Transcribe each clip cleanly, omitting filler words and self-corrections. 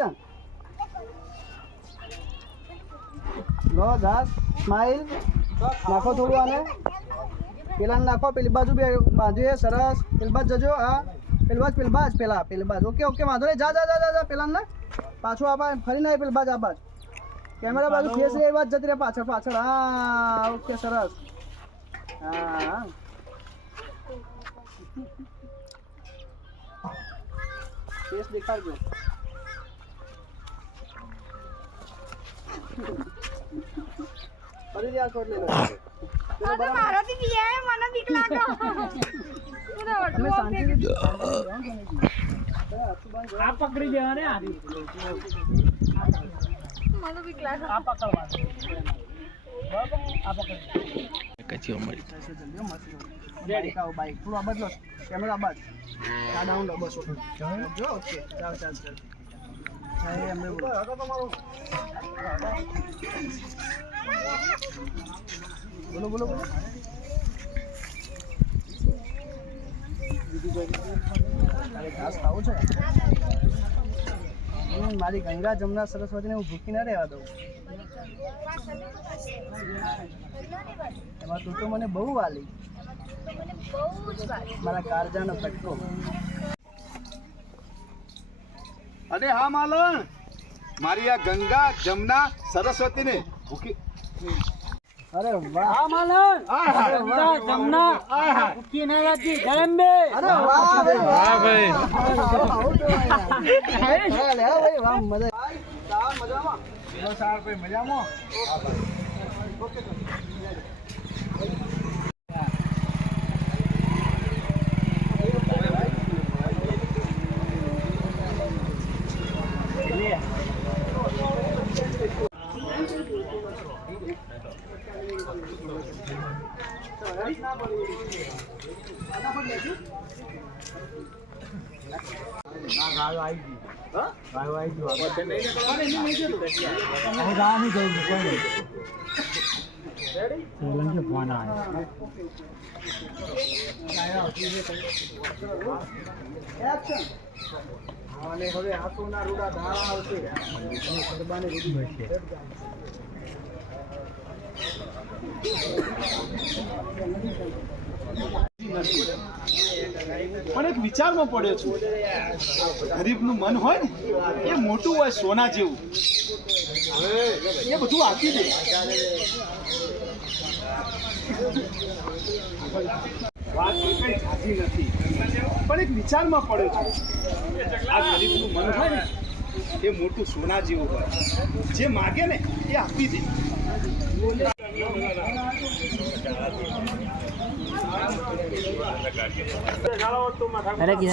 Action लो घास smile नाखो थोड़ू आने पेला नाखो पेली बाजू भी बाजू है सरस पेली बाज जजो आ पेली बाज पेली बाज ओके ओके वांधो नहीं जा जा जा जा, जा पेला ना पाछो आपा फरी ना पेली बाज आ बाज कैमरा बाजू फेस रे बाज जती रे पाछळ पाछळ हां ओके सरस हां फेस देखाडજો ફરી યાર કોડ લે લો આ તો મારો થી બી આય મને બીક લાગો તમે શાંતિ આ પકડી દેવા ને આ મને બીક લાગો આ પકડવા બરાબર આ પકડ કચ્ચી અમારી જલ્દી મસ્ત બાઈક આવો બાઈક થોડું આ બદલો કેમેરા બાદ આ ડાઉન લો બસ જો ઓકે ચાલ ચાલ ચાલ ચાલ એમને બોલો હતો તમારો બોલો બોલો બોલો અરે ઘાસ ખાવું છે મારી ગંગા જમના સરસ્વતીને હું ભૂખી ના રહેવા દઉં એમાં તું તો મને બહુ વાલી મારા કારજાનો ફટકો અરે હા માલણ મારી આ ગંગા જમના સરસ્વતીને ભૂખી અરે વાહ આ માલન અરે વાહ જમના ભૂખી ના રહેતી ગરમ બે અરે વાહ ભાઈ વાહ મજા મજામાં સાર ભાઈ મજામાં ફોન એક્શન અને હવે આંસુના રૂડા ધારા આવશે ગરબાની રૂડી બનશે પણ એક વિચારમાં પડ્યો છું ગરીબનું મન હોય ને એ મોટું હોય સોના જેવું એ બધું આપી દે વાત કોઈ કઈ સાચી નથી પણ એક વિચારમાં પડ્યો છું આ ગરીબનું મન હોય ને એ મોટું સોના જેવું હોય જે માગે ને એ આપી દે અરે કે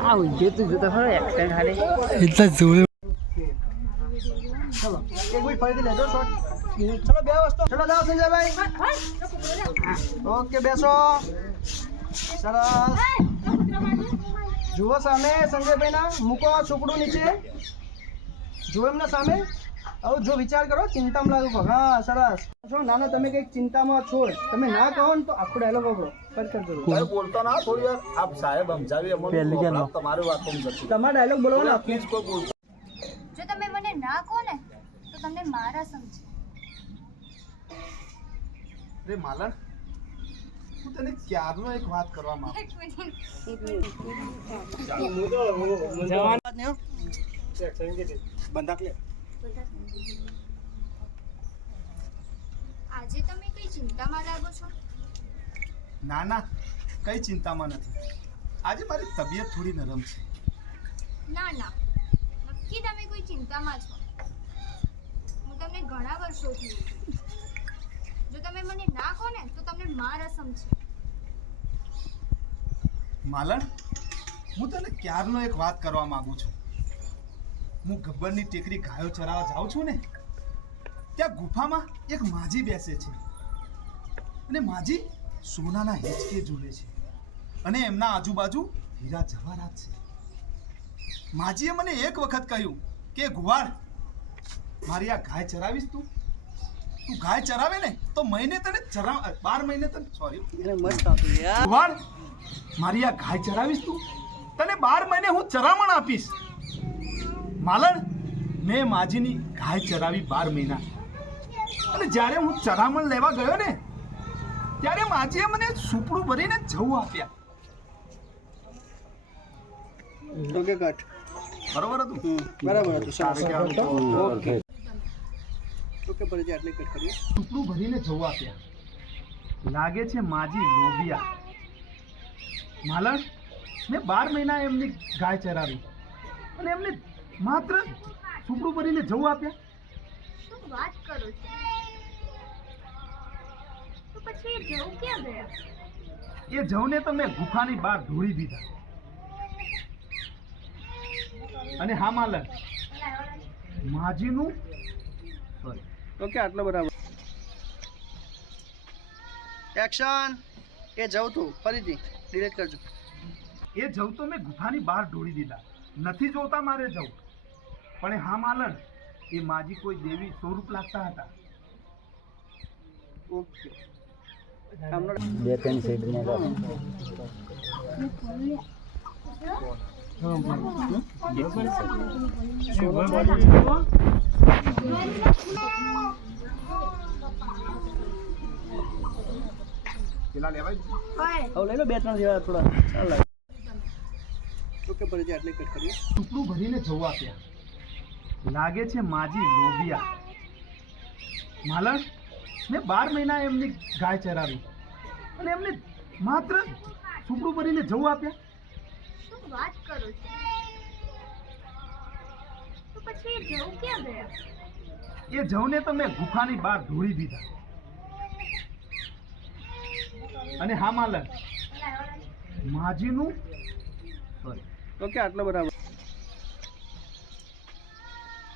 આ ઉજ્જો તું જોતો ખરો એક્શન ખાલી એટલે જોયું ચલો એક મિનિટ ફરીથી લેજો શોટ ચલો બે વસ્તુ ચલો જાઓ સંજયભાઈ ઓકે બેસો સરસ જુઓ સામે સંજયભાઈ ના મૂકો છોકડું નીચે જુઓ એમના સામે હવે જો વિચાર કરો ચિંતામાં લાગુ કહો હા સરસ છો નાનો તમે કંઈક ચિંતામાં છો તમે ના કહો ને તો આખો ડાયલોગ વાપરો કર ભાઈ બોલતો ના થોડી વાર આપ સાહેબ સમજાવી અમને તમારી વાત સમજતી તમારા ડાયલોગ બોલો ને પ્લીઝ કોઈ બોલતો જો તમે મને ના કહો ને તો તમને મારા સમજે રે માલણ હું તને ક્યારનો એક વાત કરવા માંગુ બંધાક લે આજે તમે કઈ ચિંતામાં લાગો છો ના ના કઈ ચિંતામાં નથી આજે મારી તબિયત થોડી નરમ છે ના ના નક્કી તમે કોઈ ચિંતામાં છો હું તમને ઘણા વર્ષોથી ઓળખું છું. જો તમે મને ના કહો ને તો તમને મારા સમજે માલણ હું તને ક્યારનો એક વાત કરવા માંગુ છું હું ગબ્બરની ટેકરી ગાયો ચરાવવા જાઉં છું ને ત્યાં ગુફામાં એક માજી બેસે છે અને માજી સોનાના હિંચકે ઝૂલે છે અને એમના આજુબાજુ હીરા જવાહરાત છે માજીએ મને એક વખત કહ્યું કે ગુવાડ મારી આ ગાય ચરાવીશ તું ગાય ચરાવે ને તો મહિને તને 12 મહિને તને સોરી મસ્ત હતું યાર ગુવાડ મારી આ ગાય ચરાવીશ તું તને 12 મહિને હું ચરામણ આપીશ માલણ મેં માજીની ગાય ચરાવી 12 મહિના અને જ્યારે હું ચરામણ લેવા ગયો ને ત્યારે માજીએ મને સુપડું ભરીને જવું આપ્યા. Okay cut. બરોબર હતું? બરાબર હતું. તારે કહેવાનું હતું. ઓકે ઓકે ફરીથી આટલી કટ કરીએ. સુપડું ભરીને જવું આપ્યા. લાગે છે માજી લોભિયા. માલણ મેં 12 મહિના એમની ગાય ચરાવી અને એમને માત્ર સુપડું ભરીને જવું આપ્યા. શું વાત કરો છો? તો પછી એ જવું ક્યાં ગયા? એ જવને તો મેં ગુફાની બહાર ઢોળી દીધા. અને હા માલણ માજીનું સોરી ઓકે આટલો બરાબર. એક્શન. એ જવું તું ફરીથી ડિલીટ કરજો. એ જવ તો મેં ગુફાની બહાર ઢોળી દીધા. નથી જોતા મારે જવું. પણ હા માલણ એ માજી કોઈ દેવી સ્વરૂપ લાગતા હતા. ઓકે કામનો 2-3 સેટ ને પેલા લેવાય હવે લઈ લો 2-3 જેવા થોડા ચાલ. ઓકે ફરીથી આટલી કટ કરીએ. ટુકડું ભરીને જવું આપ્યા. લાગે છે માજી લોભિયા. માલણ મેં 12 મહિના એમની ગાય ચરાવી અને એમને માત્ર ટુકડું ભરીને જવું આપ્યા. શું વાત કરો છો? તો પછી એ જવું ક્યાં ગયા? એ જવને તો મેં ગુફાની બહાર ઢોળી દીધા. અને હા માલણ માજીનું સોરી ઓકે આટલો બરાબર.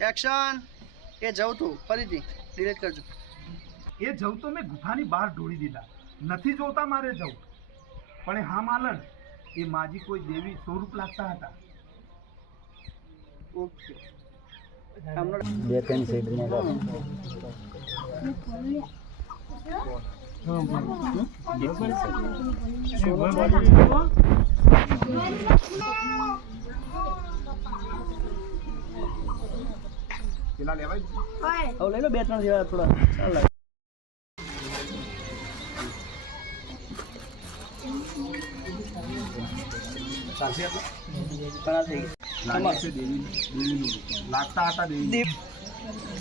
એક્શન. એ જવું તું ફરીથી ડિલીટ કરજો. એ જવ તો મેં ગુફાની બહાર ઢોળી દીધા. નથી જોતા મારે જવું. પણ હા માલણ એ માજી કોઈ દેવી સ્વરૂપ લાગતા હતા. ઓકે કામનો 2-3 સેટ ને પેલા લેવાય હવે લઈ લો 2-3 જેવા થોડા ચાલ. ચાલશે એટલે? ઘણા થઈ લાગે છે દેવીનું લાગતા હતા દેવી.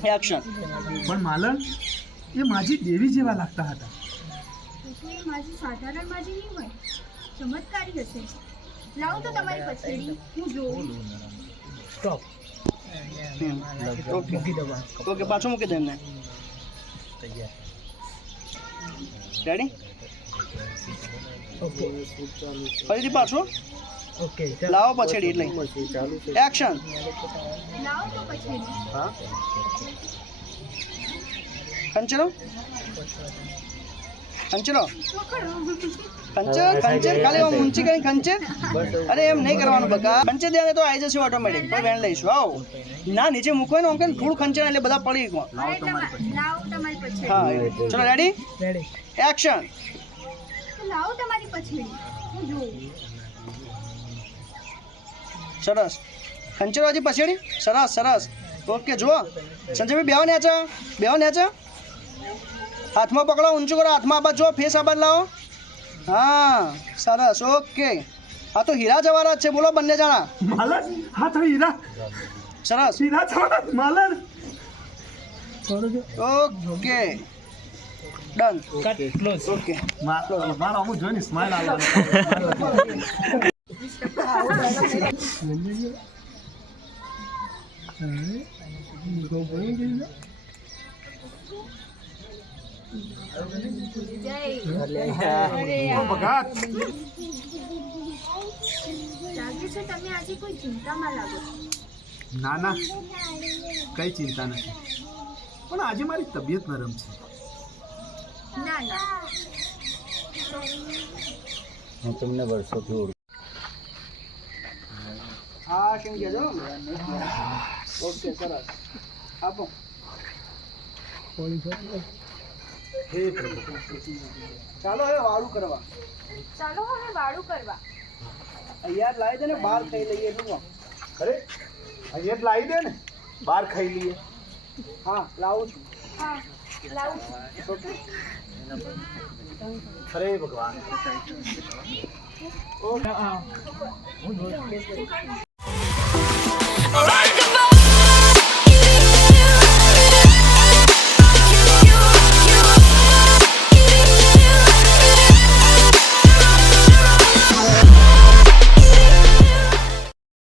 ગયા. એક્શન. પણ માલણ એ માજી દેવી જેવા લાગતા હતા. પછી એ માજી સાધારણ માજી નહીં હોય, ચમત્કારી હશે. લાવો તો તમારી પછેડી, હું જોઉં. ઓકે ઓકે પાછું મૂકી દે એમને. રેડી. ફરીથી પાછું લાવો પછેડી એટલે એક્શન. લાવો તો પછેડી. કંચરો કંચરો પકડો. કંચર કંચર ખાલી આમ ઊંચી કરી કંચર. અરે એમ નહીં કરવાનું બકા. કંચર દે તો આવી જશે ઓટોમેટિક. પણ વેણ લઈશું. આવો ના નીચે મૂકો ને આમ કે થોડું ખંચર એટલે બધા પડી ગયો. લાવો તમારી પછેડી. હા ચલો રેડી એક્શન. લાવો તમારી પછેડી, હું જોઉં. સરસ. ખંચરો હજી પછેડી. સરસ સરસ. ઓકે જુઓ સંજયભાઈ બેહો નેચા બેહો નેચા. હાથમાં પકડો ઊંચું કરો. હાથમાં આબાદ જો ફેસ આબાદ લાવો. હા સરસ. ઓકે આ તો હીરા જવાહરાત છે. બોલો બંને જણા. માલણ હા તો હીરા સરસ. હીરા જવાહરાત માલણ. Okay done. ઓકે મારો અમુક જોઈને સ્માઈલ આવે. ભગાત લાગે છે તમે આજે કોઈ ચિંતામાં લાગો છો. ના ના કઈ ચિંતા નથી. પણ આજે મારી તબિયત નરમ છે. ના ના, હું તમને વર્ષોથી ઓળખું. હા કેમ કહેજો. ઓકે સરસ. આપો. ચાલો હવે વાળું કરવા. ચાલો હવે વાળું કરવા. યાર લાવી દે ને બહાર ખાઈ લઈએ એટલું. અરે અહીંયા જ લાવી દે ને, બહાર ખાઈ લઈએ. હા લાવું છું. હા લાવું અરે ભગવાન. ઓકે